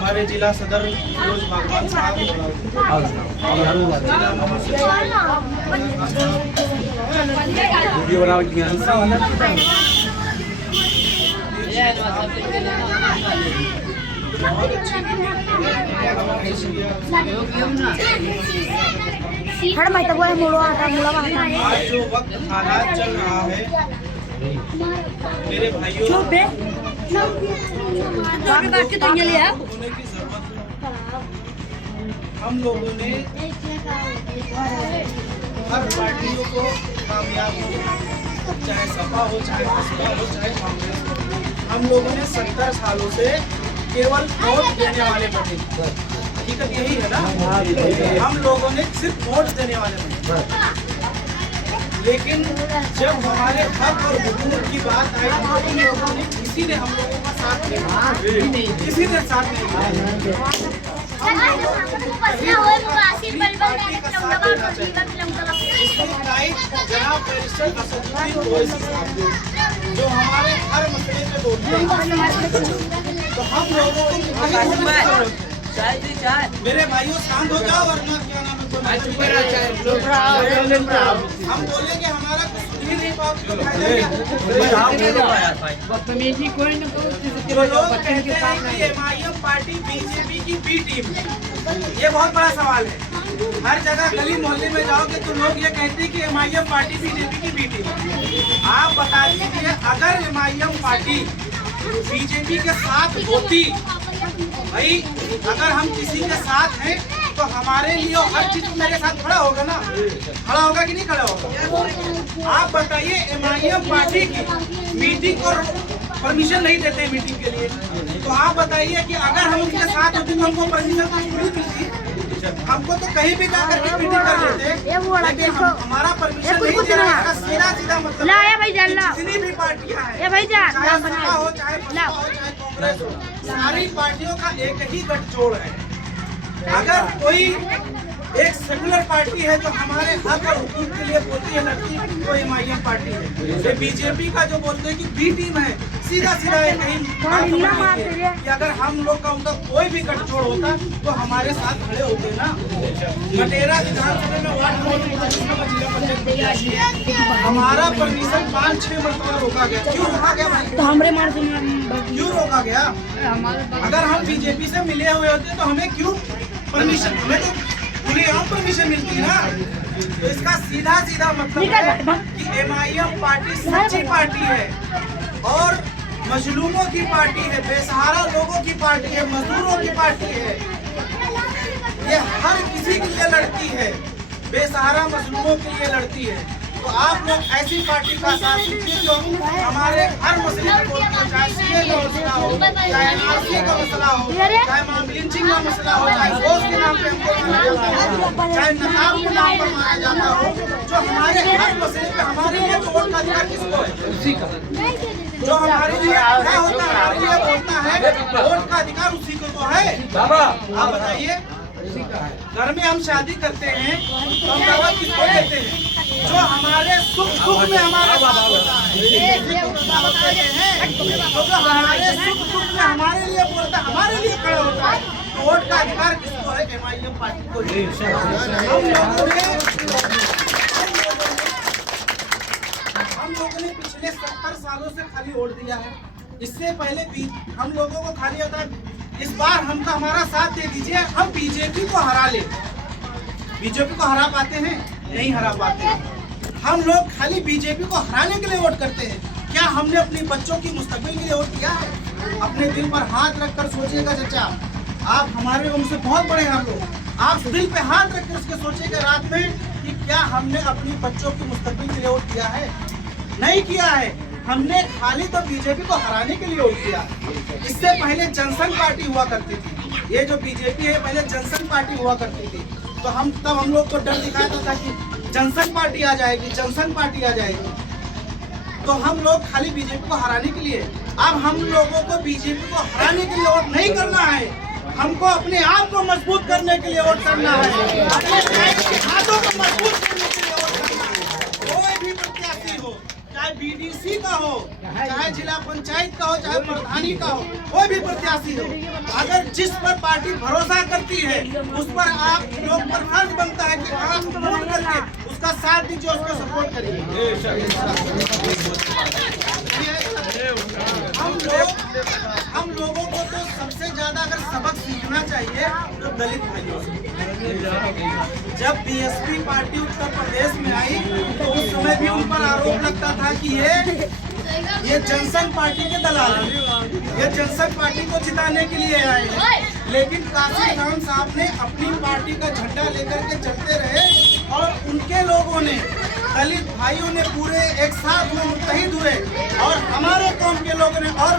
हमारे जिला सदर फिरोज भगवान साहब आज जो वक्त हालात चल रहा है मेरे भाइयों होने की जरूरत है। हम लोगों ने हर पार्टियों को कामयाब हो, चाहे सपा हो, चाहे बसपा हो, चाहे कांग्रेस हो, हम लोगों ने 70 सालों से केवल वोट देने वाले बने। हकीकत यही है ना, हम लोगों ने सिर्फ वोट देने वाले बने। लेकिन जब हमारे हक और हुकूक की बात आई तो इन लोगों ने किसी ने हम लोगों का साथ नहीं दिया, किसी ने साथ नहीं दिया। जनाब बैरिस्टर असदुद्दीन ओवैसी साहब जो हमारे हर मसले पे बोलते हैं, तो हम लोगों को मेरे भाइयों शांत हो जाओ वरना क्या नाम है, हम बोले कि हमारा कुछ ही नहीं बात जो लोग कहते हैं कि एमआईएम पार्टी बीजेपी की बी टीम है, ये बहुत बड़ा सवाल है। हर जगह गली मोहल्ले में जाओगे तो लोग ये कहते हैं कि एमआईएम पार्टी बीजेपी की बी टीम है। आप बता दीजिए, अगर एमआईएम पार्टी बीजेपी के साथ होती, भाई अगर हम किसी के साथ हैं तो हमारे लिए हर चीज मेरे साथ खड़ा होगा ना, खड़ा होगा कि नहीं खड़ा होगा? आप बताइए, एमआईएम पार्टी की मीटिंग को परमिशन नहीं देते मीटिंग के लिए, तो आप बताइए कि अगर हम उनके साथ होते तो हमको परमिशन मिलती, हमको तो कहीं भी जा करके मीटिंग कर लेते, लेकिन हमारा परमिशन नहीं दे रहा है। इसका सीधा मतलब जितनी भी पार्टियां हैं, चाहे सपा हो, चाहे बसपा हो, चाहे कांग्रेस हो, सारी पार्टियों का एक ही गठजोड़ है। अगर कोई एक सेकुलर पार्टी है जो हमारे हक और हुकूक के लिए बोलती है लड़की, तो एमआईएम पार्टी है। ये बीजेपी का जो बोलते हैं कि बी टीम है, सीधा सीधा एक ही कि अगर हम लोग का उनका कोई भी गठजोड़ होता तो हमारे साथ खड़े होते ना। मटेरा विधानसभा में वार्ड हमारा परमिशन 5-6 मरतबा रोका गया। क्यों रोका गया भाई? तो हमारे क्यों रोका गया? अगर हम बीजेपी से मिले हुए होते तो हमें क्यों परमिशन, हमें तो पूरी आम परमिशन मिलती है ना। तो इसका सीधा मतलब है कि एमआईएम पार्टी सच्ची पार्टी है और मजलूमों की पार्टी है, बेसहारा लोगों की पार्टी है, मजदूरों की पार्टी है। ये हर किसी के लिए लड़ती है, बेसहारा मजलूमों के लिए लड़ती है। तो आप लोग ऐसी पार्टी का साथ दीजिए जो हमारे हर मसले को, चाहे सीए का मसला हो, चाहे एनआरसी का मसला हो, चाहे मॉब लिंचिंग का मसला हो, चाहे घोष के नाम पे हमको मारा जाता हो, चाहे नकाब के नाम पर मारा जाता हो, जो हमारे हर मसले पे हमारे लिए वोट का अधिकार किसको है? उसी का। जो हमारे लिए खड़ा होता है, हमारे लिए बोलता है, वोट का अधिकार उसी को तो है। आप बताइए, घर में हम शादी करते हैं तो हम दावत किसको देते हैं? जो हमारे सुख दुख में हमारा साथ होता है, दावत देते हैं। तो जो हमारे सुख दुख में हमारे लिए बोलता है, हमारे लिए खड़ा होता है, तो वोट का अधिकार किसको है? एमआईएम पार्टी को। हम लोगों ने पिछले 70 सालों से खाली वोट दिया है। इससे पहले भी हम लोगों को खाली होता है। इस बार हमका हमारा साथ दे दीजिए, हम बीजेपी को हरा ले। बीजेपी को हरा पाते हैं? नहीं हरा पाते हैं। हम लोग खाली बीजेपी को हराने के लिए वोट करते हैं। क्या हमने अपने बच्चों की मुस्तकबिल के लिए वोट किया है? अपने दिल पर हाथ रखकर सोचिएगा चाचा, आप हमारे उनसे बहुत बड़े हैं हम लोग। आप दिल पे हाथ रखकर उसके सोचिएगा रात में कि क्या हमने अपनी बच्चों की मुस्तकबिल के लिए वोट किया है? नहीं किया है। हमने खाली तो बीजेपी को हराने के लिए वोट किया। इससे पहले जनसंघ पार्टी हुआ करती थी। ये जो बीजेपी है पहले जनसंघ पार्टी हुआ करती थी। तो हम लोग को डर दिखाता था कि जनसंघ पार्टी आ जाएगी, जनसंघ पार्टी आ जाएगी। तो हम लोग खाली बीजेपी को हराने के लिए, अब हम लोगों को बीजेपी को हराने के लिए वोट नहीं करना है, हमको अपने आप को मजबूत करने के लिए वोट करना है, अपने हाथों को मजबूत करने के लिए वोट करना है। कोई भी प्रत्याशी हो, चाहे बीडीसी का हो, चाहे जिला पंचायत का हो, चाहे प्रधानी का हो, कोई भी प्रत्याशी हो, अगर जिस पर पार्टी भरोसा करती है उस पर आप लोग पर फर्ज बनता है कि आप वोट करके उसका साथ दीजिए, उसको सपोर्ट करिए। हम लोगों को तो सबसे ज्यादा अगर सबक सीखना चाहिए तो दलित भाइयों से। जब बीएसपी पार्टी उत्तर प्रदेश में आई तो उस समय भी उन पर आरोप लगता था कि ये जनसंघ पार्टी के दलाल हैं, ये जनसंघ पार्टी को जिताने के लिए आए हैं। लेकिन काशी राम साहब ने अपनी पार्टी का झंडा लेकर के चलते रहे और उनके लोगों ने, दलित भाइयों ने पूरे एक साथ में मुत्तहिद हुए और हमारे कौम के लोगों ने उनका